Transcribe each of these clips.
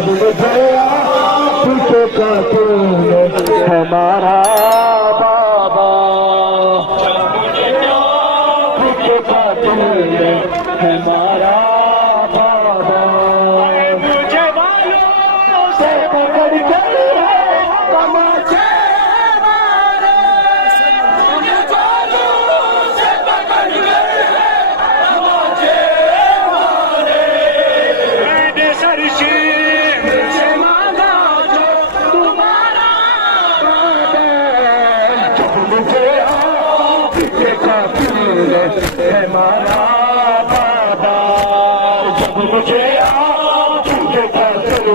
जब मुझे आपके कातिल हमारा बाबा, जब मुझे आपके कातिल हमारा बाबा, मुझे बालों से पकड़ कर तमाचे मारे, मुझे बालों से पकड़ कर तमाचे मारे, मैंने सरशीर से मांगा जो तुम्हारा वादा, जब मुझे आपके कातिल हमारा बाबा, जब मुझे आपके कातिल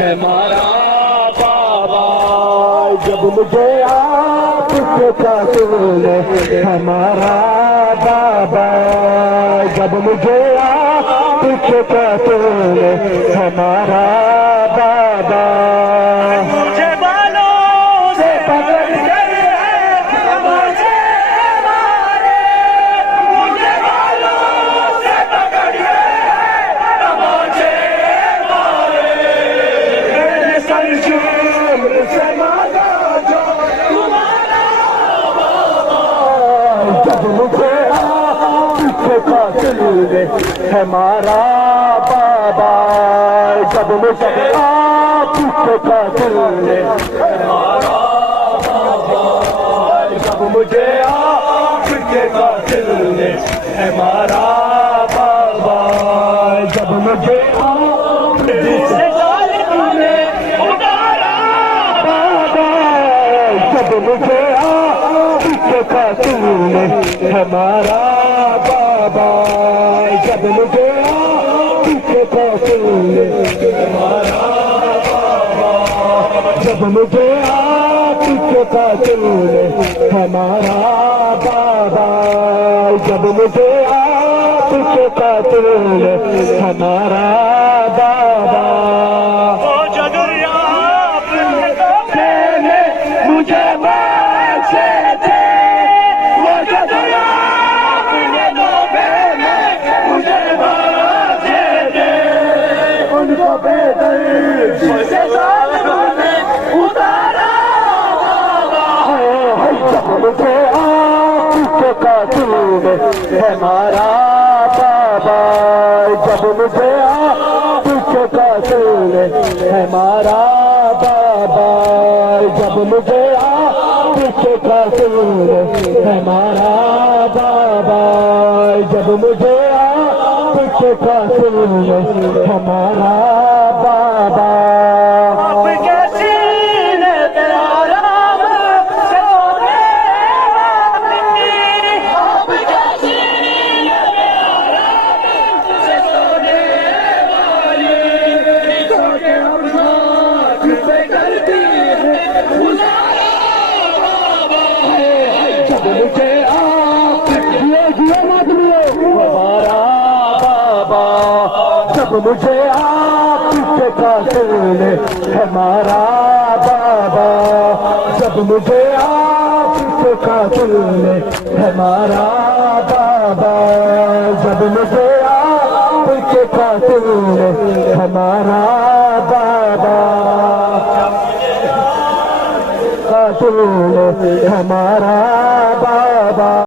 हमारा बाबा, जब मुझे आपके कातिल हमारा बाबा, जब मुझे आपके कातिल हमारा बाबा, मुझे बालों से पकड़ कर तमाचे मारे, मुझे बालों से पकड़ कर तमाचे मारे, मैंने सरशीर से मांगा जो तुम्हारा बाबा, जब मुझे आपके कातिल हमारा बाबा, जब मुझे आपके कातिल हमारा बाबा, जब मुझे आपके कातिल हमारा बाबा, जब मुझे आपसे जालिम उतारा बाबा, जब मुझे आपके कातिल हमारा बाबा, जब मुझे आपके कातिल हमारा बाबा, जब मुझे आपके कातिल हमारा बाबा, जब मुझे आपके कातिल हमारा बाबा, ओ जदुरिया आपने मुझे बख्शे थे, वो जदुरिया आपने मुझे बख्शे थे, उनको बेदर्द से जालिमों ने उतारा बाबा, जब मुझे आपके कातिल हमारा बाबा, जब मुझे आपके कातिल हमारा बाबा, जब मुझे आपके कातिल हमारा बाबा, जब मुझे आपके कातिल हमारा बाबा, आपके सीने पे आराम से सोने वाली, आपके सीने पे आराम से सोने वाली, सोके हम साथ पे करती है गुजारा बाबा, जब मुझे हमारा बाबा, जब मुझे आपके कातिल हमारा बाबा, जब मुझे आपके कातिल हमारा बाबा, जब मुझे आपके कातिल हमारा बाबा, कातिल हमारा